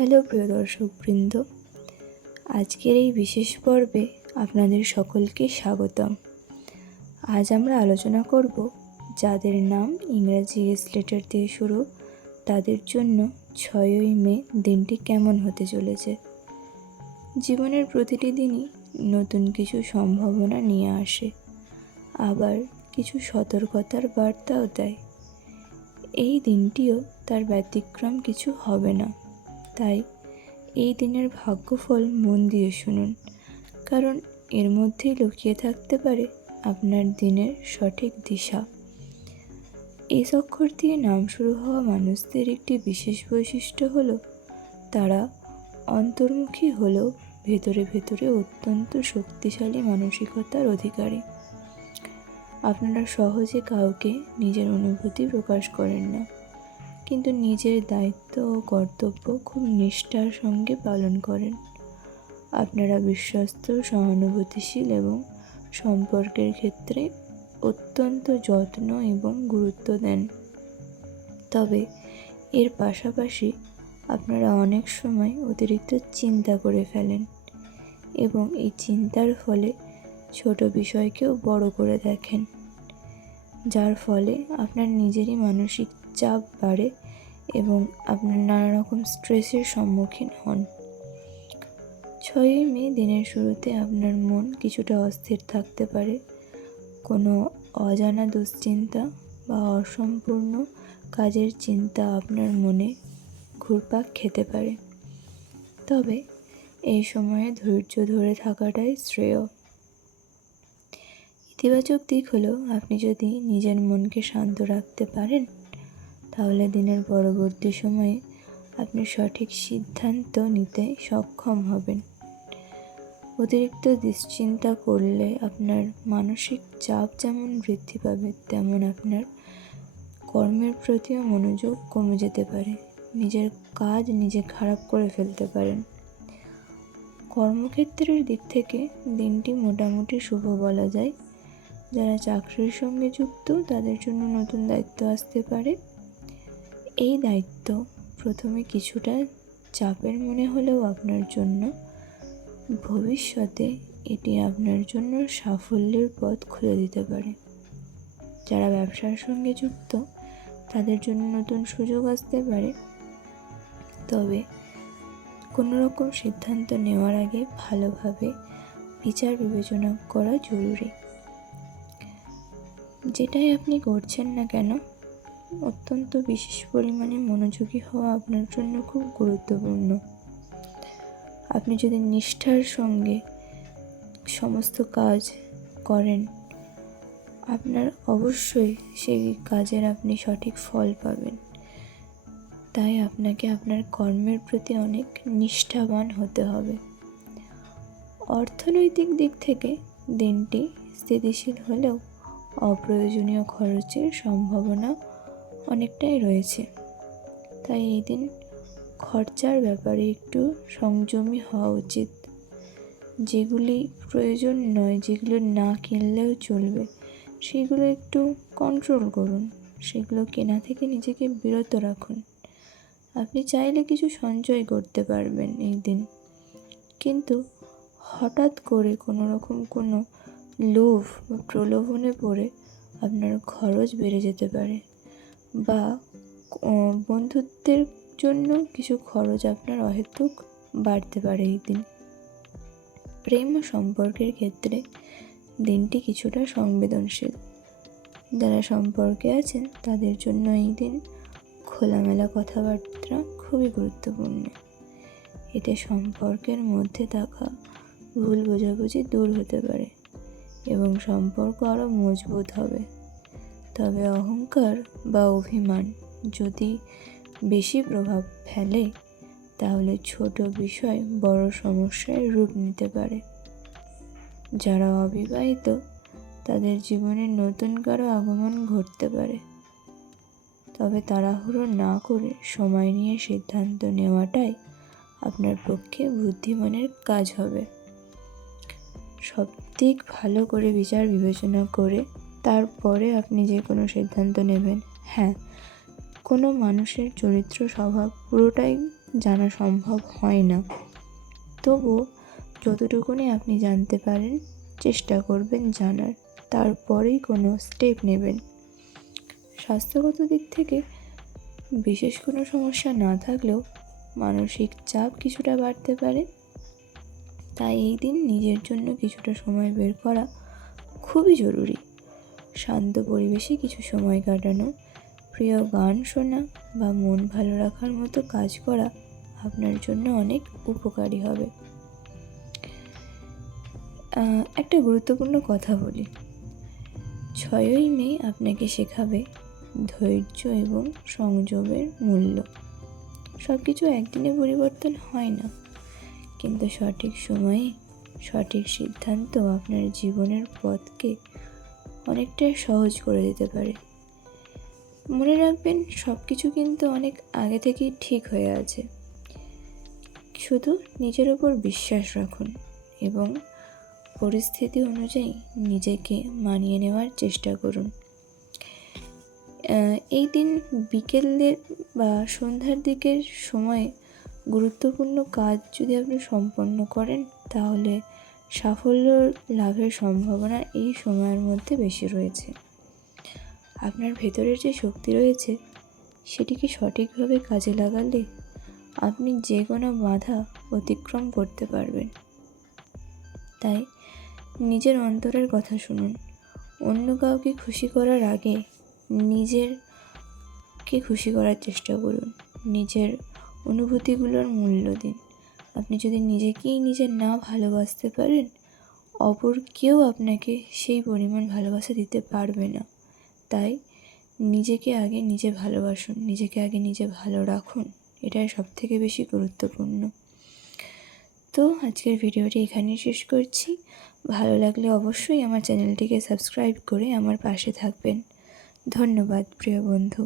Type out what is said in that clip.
Hello প্রিয় দর্শকবৃন্দ, আজকের এই বিশেষ পর্বে আপনাদের সকলকে স্বাগতম। আজ আমরা আলোচনা করব যাদের নাম ইংরাজি এস লেটার দিয়ে শুরু, তাদের জন্য 6ই মে দিনটি কেমন হতে চলেছে। জীবনের প্রতিটি দিনই নতুন কিছু সম্ভাবনা নিয়ে আসে, আবার কিছু সতর্কতার বার্তাও দেয়। এই দিনটিও তার ব্যতিক্রম কিছু হবে না। তাই এই দিনের ভাগ্যফল মন দিয়ে শুনুন, কারণ এর মধ্যেই লুকিয়ে থাকতে পারে আপনার দিনের সঠিক দিশা। এই অক্ষর দিয়ে নাম শুরু হওয়া মানুষদের একটি বিশেষ বৈশিষ্ট্য হলো তারা অন্তর্মুখী হলেও ভেতরে ভেতরে অত্যন্ত শক্তিশালী মানসিকতার অধিকারী। আপনারা সহজে কাউকে নিজের অনুভূতি প্রকাশ করেন না, কিন্তু নিজের দায়িত্ব ও কর্তব্য খুব নিষ্ঠার সঙ্গে পালন করেন। আপনারা বিশ্বস্ত, সহানুভূতিশীল এবং সম্পর্কের ক্ষেত্রে অত্যন্ত যত্ন এবং গুরুত্ব দেন। তবে এর পাশাপাশি আপনারা অনেক সময় অতিরিক্ত চিন্তা করে ফেলেন এবং এই চিন্তার ফলে ছোট বিষয়কেও বড় করে দেখেন, যার ফলে আপনার নিজেরই মানসিক চাপ বাড়ে এবং আপনার নানা রকম স্ট্রেসের সম্মুখীন হন। 6ই মে দিনের শুরুতে আপনার মন কিছুটা অস্থির থাকতে পারে। কোনো অজানা দুশ্চিন্তা বা অসম্পূর্ণ কাজের চিন্তা আপনার মনে ঘুরপাক খেতে পারে। তবে এই সময়ে ধৈর্য ধরে থাকাটাই শ্রেয়। ইতিবাচক দিক হলো, আপনি যদি নিজের মনকে শান্ত রাখতে পারেন, তাহলে দিনের পরবর্তী সময়ে আপনি সঠিক সিদ্ধান্ত নিতে সক্ষম হবেন। অতিরিক্ত দুশ্চিন্তা করলে আপনার মানসিক চাপ যেমন বৃদ্ধি পাবে, তেমন আপনার কর্মের প্রতিও মনোযোগ কমে যেতে পারে। নিজের কাজ নিজে খারাপ করে ফেলতে পারেন। কর্মক্ষেত্রের দিক থেকে দিনটি মোটামুটি শুভ বলা যায়। যারা চাকরির সঙ্গে যুক্ত, তাদের জন্য নতুন দায়িত্ব আসতে পারে। এই দায়িত্ব প্রথমে কিছুটা চাপের মনে হলেও আপনার জন্য ভবিষ্যতে এটি আপনার জন্য সাফল্যের পথ খুলে দিতে পারে। যারা ব্যবসার সঙ্গে যুক্ত, তাদের জন্য নতুন সুযোগ আসতে পারে। তবে কোনো রকম সিদ্ধান্ত নেওয়ার আগে ভালোভাবে বিচার বিবেচনা করা জরুরি। যেটাই আপনি করছেন না কেন, অত্যন্ত বিশেষ পরিমাণে মনোযোগী হওয়া আপনার জন্য খুব গুরুত্বপূর্ণ। আপনি যদি নিষ্ঠার সঙ্গে সমস্ত কাজ করেন, আপনার অবশ্যই সেই কাজের আপনি সঠিক ফল পাবেন। তাই আপনাকে আপনার কর্মের প্রতি অনেক নিষ্ঠাবান হতে হবে। অর্থনৈতিক দিক থেকে দিনটি স্থিতিশীল হলেও অপ্রয়োজনীয় খরচের সম্ভাবনা অনেকটাই রয়েছে। তাই এই দিন খরচার ব্যাপারে একটু সংযমী হওয়া উচিত। যেগুলি প্রয়োজন নয়, যেগুলো না কিনলেও চলবে, সেগুলো একটু কন্ট্রোল করুন। সেগুলো কেনা থেকে নিজেকে বিরত রাখুন। আপনি চাইলে কিছু সঞ্চয় করতে পারবেন এই দিন, কিন্তু হঠাৎ করে কোনো লোভ বা প্রলোভনে পড়ে আপনার খরচ বেড়ে যেতে পারে, বা বন্ধুত্বের জন্য কিছু খরচ আপনার অহেতুক বাড়তে পারে এই দিন। প্রেম ও সম্পর্কের ক্ষেত্রে দিনটি কিছুটা সংবেদনশীল। যারা সম্পর্কে আছেন, তাদের জন্য এই দিন খোলামেলা কথাবার্তা খুবই গুরুত্বপূর্ণ। এতে সম্পর্কের মধ্যে থাকা ভুল বোঝাবুঝি দূর হতে পারে এবং সম্পর্ক আরও মজবুত হবে। তবে অহংকার বা অভিমান যদি বেশি প্রভাব ফেলে, তাহলে ছোট বিষয় বড় সমস্যায় রূপ নিতে পারে। যারা অবিবাহিত, তাদের জীবনে নতুন কারো আগমন ঘটতে পারে। তবে তাড়াহুড়ো না করে সময় নিয়ে সিদ্ধান্ত নেওয়াটাই আপনার পক্ষে বুদ্ধিমানের কাজ হবে। সব দিক ভালো করে বিচার বিবেচনা করে তারপরে আপনি যে কোনো সিদ্ধান্ত নেবেন। হ্যাঁ, কোনো মানুষের চরিত্র, স্বভাব পুরোটাই জানা সম্ভব হয় না, তবুও যতটুকুনি আপনি জানতে পারেন চেষ্টা করবেন জানার, তারপরেই কোনো স্টেপ নেবেন। স্বাস্থ্যগত দিক থেকে বিশেষ কোনো সমস্যা না থাকলেও মানসিক চাপ কিছুটা বাড়তে পারে, তাই এই দিন নিজের জন্য কিছুটা সময় বের করা খুবই জরুরি। শান্ত পরিবেশে কিছু সময় কাটানো, প্রিয় গান শোনা বা মন ভালো রাখার মতো কাজ করা আপনার জন্য অনেক উপকারী হবে। একটা গুরুত্বপূর্ণ কথা বলি, 6ই মে আপনাকে শেখাবে ধৈর্য এবং সংযমের মূল্য। সব কিছু একদিনে পরিবর্তন হয় না, কিন্তু সঠিক সময়ে সঠিক সিদ্ধান্ত আপনার জীবনের পথকে অনেকটাই সহজ করে দিতে পারে। মনে রাখবেন, সব কিছু কিন্তু অনেক আগে থেকেই ঠিক হয়ে আছে। শুধু নিজের ওপর বিশ্বাস রাখুন এবং পরিস্থিতি অনুযায়ী নিজেকে মানিয়ে নেওয়ার চেষ্টা করুন। এই দিন বিকেলের বা সন্ধ্যার দিকের সময়ে গুরুত্বপূর্ণ কাজ যদি আপনি সম্পন্ন করেন, তাহলে সাফল্য লাভের সম্ভাবনা এই সময়ের মধ্যে বেশি রয়েছে। আপনার ভেতরের যে শক্তি রয়েছে সেটিকে সঠিকভাবে কাজে লাগালে আপনি যে কোনো বাধা অতিক্রম করতে পারবেন। তাই নিজের অন্তরের কথা শুনুন। অন্য কাউকে খুশি করার আগে নিজেরকে খুশি করার চেষ্টা করুন। নিজের অনুভূতিগুলোর মূল্য দিন। আপনি যদি নিজে না ভালোবাসতে পারেন, অপর কেউ আপনাকে সেই পরিমাণ ভালোবাসা দিতে পারবে না। তাই নিজেকে আগে নিজে ভালোবাসুন, নিজেকে আগে নিজে ভালো রাখুন, এটাই সবথেকে বেশি গুরুত্বপূর্ণ। তো আজকের ভিডিওটি এখানেই শেষ করছি। ভালো লাগলে অবশ্যই আমার চ্যানেলটিকে সাবস্ক্রাইব করে আমার পাশে থাকবেন। ধন্যবাদ প্রিয় বন্ধু।